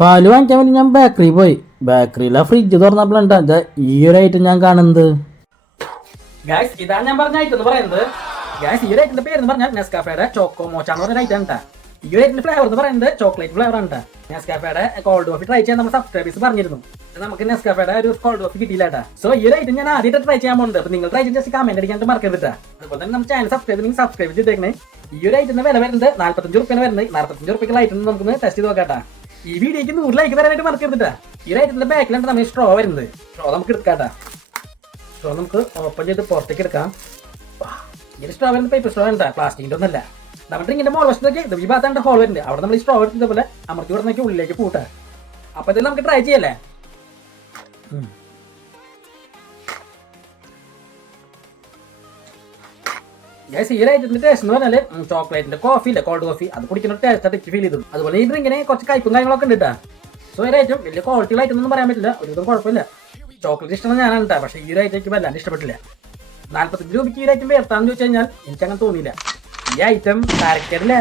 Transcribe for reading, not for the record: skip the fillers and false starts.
പാല് വാങ്ങിക്കാൻ വേണ്ടി ഞാൻ ബേക്കറി പോയി. ബേക്കറിയിലെ ഫ്രിഡ്ജ് തുറന്നപ്പോഴാണ് ഈ ഒരു ഐറ്റം ഞാൻ കാണുന്നത്. ഗായ്സ്, ഇതാണ് ഞാൻ പറഞ്ഞ ഐറ്റം എന്ന് പറയുന്നത്. ഗായ്സ്, ഈ ഒരു ഐറ്റത്തിന്റെ പേര് എന്ന് പറഞ്ഞാൽ നെസ്കാഫയുടെ ചോക്കോ മോച്ച എന്ന് പറഞ്ഞ ഐറ്റം ആണ്. ഈ ഒരു ഐറ്റത്തിന്റെ ഫ്ലേവർ എന്ന് പറയുന്നത് ചോക്ലേറ്റ് ഫ്ലേവർ ആണ്. നെസ്കാഫയുടെ കോൾഡ് കോഫി ട്രൈ ചെയ്യാൻ നമ്മുടെ സബ്സ്ക്രൈബേഴ്സ് പറഞ്ഞിരുന്നു. നമുക്ക് നെസ്കാഫയുടെ ഒരു കോൾഡ് കോഫി കിട്ടിയില്ല. സോ ഈ ഒരു ഐറ്റം ഞാൻ ആദ്യമായിട്ട് ട്രൈ ചെയ്യാൻ പോകുന്നത്. അപ്പൊ നിങ്ങൾ ട്രൈ ചെയ്ത് ജസ്റ്റ് കമന്റ് അടിക്കാൻ മറക്കരുത്. അതുപോലെ തന്നെ നമ്മുടെ ചാനൽ സബ്സ്ക്രൈബ് ചെയ്തേക്കണേ. ഈ ഒരു ഐറ്റത്തിന്റെ വില വരുന്നത് 45 റുപ്യാണ് വരുന്നത്. 45 റുപ്യക്കുള്ള ഐറ്റം നമുക്ക് ടെസ്റ്റ് ചെയ്ത് നോക്കാട്ടാ. ഈ വീഡിയോക്ക് 100 ലൈക്ക് തരാനായിട്ട് മറക്കരുത്. ഈ ഐറ്റത്തിന്റെ ബാക്കിലാണ് നമ്മൾ സ്ട്രോ വരുന്നത്. സ്ട്രോ നമുക്ക് എടുക്കാട്ടാ. സ്ട്രോ നമുക്ക് ഓപ്പൺ ചെയ്ത് പുറത്തേക്ക് എടുക്കാം. ഈ സ്ട്രോ വരുന്ന പേപ്പർ സ്ട്രോ ഉണ്ട്, പ്ലാസ്റ്റിക്കിന്റെ ഒന്നല്ല. നമ്മുടെ ഡ്രിങ്കിന്റെ മോൾ വശത്തേക്ക് ഈ ഭാഗത്താണ്ട് ഹോൾ വരുന്നുണ്ട്. അവിടെ നമ്മൾ ഈ സ്ട്രോ എടുത്തത് പോലെ അമർത്തി കൊടുത്തേക്ക് ഉള്ളിലേക്ക് പൂട്ടാ. അപ്പൊ ഇതിൽ നമുക്ക് ട്രൈ ചെയ്യല്ലേ. ഈ ഐറ്റത്തിന്റെ ടേസ്റ്റ് എന്ന് പറഞ്ഞാല് ചോക്ലേറ്റിന്റെ കോഫി ഇല്ല, കോൾഡ് കോഫി, അത് കുടിക്കുന്ന ടേസ്റ്റ് ആയിട്ട് ഫീൽ ചെയ്തു. അതുപോലെ ഈ ഡ്രിങ്കിനെ കുറച്ച് കയ്പും കാര്യങ്ങളൊക്കെ ഉണ്ട്. സോ ഈ ഐറ്റം വലിയ ക്വാളിറ്റി ഐറ്റം ഒന്നും പറയാൻ പറ്റില്ല. ഒരുവിധം കുഴപ്പമില്ല. ചോക്ലേറ്റ് ഇഷ്ടം ഞാനാണ് കേട്ടോ. പക്ഷേ ഈ ഐറ്റം വല്ലാണ്ട് ഇഷ്ടപ്പെട്ടില്ല. 45 രൂപയ്ക്ക് ഈ ഐറ്റം വേർത്താന്ന് ചോദിച്ചു കഴിഞ്ഞാൽ എനിക്ക് അങ്ങനെ തോന്നിയില്ല. ഈ ഐറ്റം കാരക്കല്ലേ